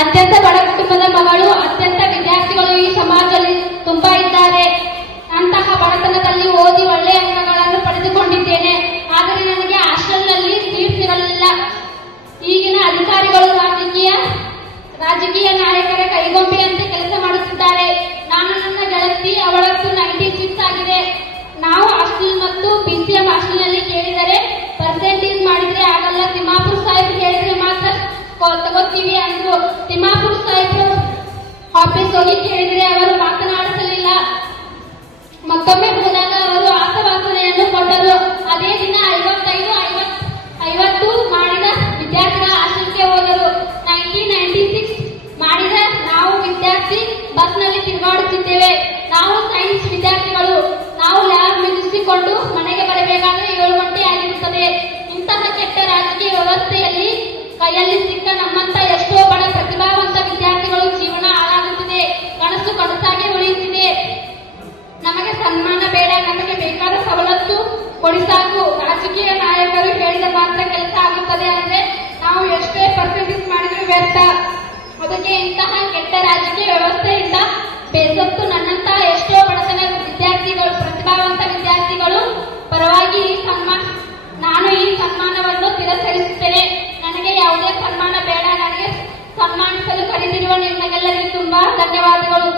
ಅತ್ಯಂತ ಬಡ ಕುಟುಂಬದ ಮಗಳು, ಅತ್ಯಂತ ವಿದ್ಯಾರ್ಥಿಗಳು ಈ ಸಮಾಜದಲ್ಲಿ ತುಂಬಾ ಇದ್ದಾರೆ. ಅಂತಹ ಬಡತನದಲ್ಲಿ ಓದಿ ಒಳ್ಳೆಯ ಅಂಕಗಳನ್ನು ಪಡೆದುಕೊಂಡಿದ್ದೇನೆ. ಆದರೆ ನನಗೆ ಹಾಸ್ಟೆಲ್ನಲ್ಲಿ ಸೀಟ್ ಸಿಗಲಿಲ್ಲ. ಈಗಿನ ಅಧಿಕಾರಿಗಳು ರಾಜಕೀಯ ನಾಯಕರ ಕೈಗೊಂಬೆಯಂತೆ ಕೆಲಸ ಮಾಡುತ್ತಿದ್ದಾರೆ. ನಾನು ನನ್ನ ಗೆಳತಿ, ಅವಳಂತೂ 96 ಆಗಿದೆ. ನಾವು ಹಾಸ್ಟೆಲ್ ಮತ್ತು PCM ಹಾಸ್ಟೆಲ್ನಲ್ಲಿ ಕೇಳಿದರೆ ಪರ್ಸೆಂಟೇಜ್ ಮಾಡಿದ್ರೆ ಆಗಲ್ಲ, ತಿಮ್ಮಾಪುರ ಸಾಹೇಬ್ ಹೇಳಿದ್ರೆ ಮಾತ್ರ ತಗೋತೀವಿ ಅಂದ್ರು. ತಿಮ್ಮಾಪುರ ಸಾಹೇಬ್ರು ಆಫೀಸ್ ಹೋಗಿ ಕೇಳಿದ್ರೆ ಅವರು ಮಾತನಾಡಿಸಲಿಲ್ಲ. ಮತ್ತೊಮ್ಮೆ ಹೋದಾಗ ಅವರು ಆಸವಾಸನೆಯನ್ನು ಕೊಟ್ಟರು. ಅದೇ ದಿನ 50 ಮಾಡಿದ ವಿದ್ಯಾರ್ಥಿಗಳ ಹಾಸ್ಟೆಲ್ಗೆ ಹೋದರು. 96 ಮಾಡಿದ ನಾವು ವಿದ್ಯಾರ್ಥಿ ಬಸ್ನಲ್ಲಿ ತಿರುಗಾಡುತ್ತಿದ್ದೇವೆ. ನಾವು ಸೈನ್ಸ್ ವಿದ್ಯಾರ್ಥಿಗಳು. ನಾವು ಲ್ಯಾಬ್ ಮುಗಿಸಿಕೊಂಡು ಮನೆಗೆ ಬರಬೇಕಾದ್ರೆ 7 ಗಂಟೆ ಆಗಿರುತ್ತದೆ. ಇಂತಹ ಕೆಟ್ಟ ರಾಜಕೀಯ ವ್ಯವಸ್ಥೆಯಲ್ಲಿ ಕೈಯಲ್ಲಿ ಸಿಕ್ಕ ನಮ್ಮಂತ ಎಷ್ಟೋ ಬಡ ಪ್ರತಿಭಾವಂತ ವಿದ್ಯಾರ್ಥಿಗಳು ಜೀವನ ಹಾಳಾಗುತ್ತಿದೆ, ಕನಸು ಕನಸಾಗಿ ಉಳಿಯುತ್ತಿದೆ. ನಮಗೆ ಸನ್ಮಾನ ಬೇಡ, ನಮಗೆ ಬೇಕಾದ ಸವಲತ್ತು ಕೊಡಿ ಸಾಕು. ರಾಜಕೀಯ ನಾಯಕರು ಹೇಳಿದ ಮಾತ್ರ ಕೆಲಸ ಆಗುತ್ತದೆ ಅಂದ್ರೆ ನಾವು ಎಷ್ಟೇ ಪರ್ಸೆಂಟೇಜ್ ಮಾಡಿದ್ರು ವ್ಯರ್ಥ. ಅದಕ್ಕೆ ಇಂತಹ ಕೆಟ್ಟ ರಾಜಕೀಯ ವ್ಯವಸ್ಥೆಯಿಂದ ಬೇಸತ್ತು ನನ್ನಂತಹ ಎಷ್ಟೋ ಬಡತನ ವಿದ್ಯಾರ್ಥಿಗಳು, ಪ್ರತಿಭಾವಂತ ವಿದ್ಯಾರ್ಥಿಗಳು ಪರವಾಗಿ ನಾನು ಈ ಸನ್ಮಾನವನ್ನು ತಿರಸ್ಕರಿಸುತ್ತೇನೆ. ನನಗೆ ಯಾವುದೇ ಸನ್ಮಾನ ಬೇಡ. ನನಗೆ ಸನ್ಮಾನಿಸಲು ಕರೆದಿರುವ ನಿಮಗೆಲ್ಲರಿಗೂ ತುಂಬಾ ಧನ್ಯವಾದಗಳು.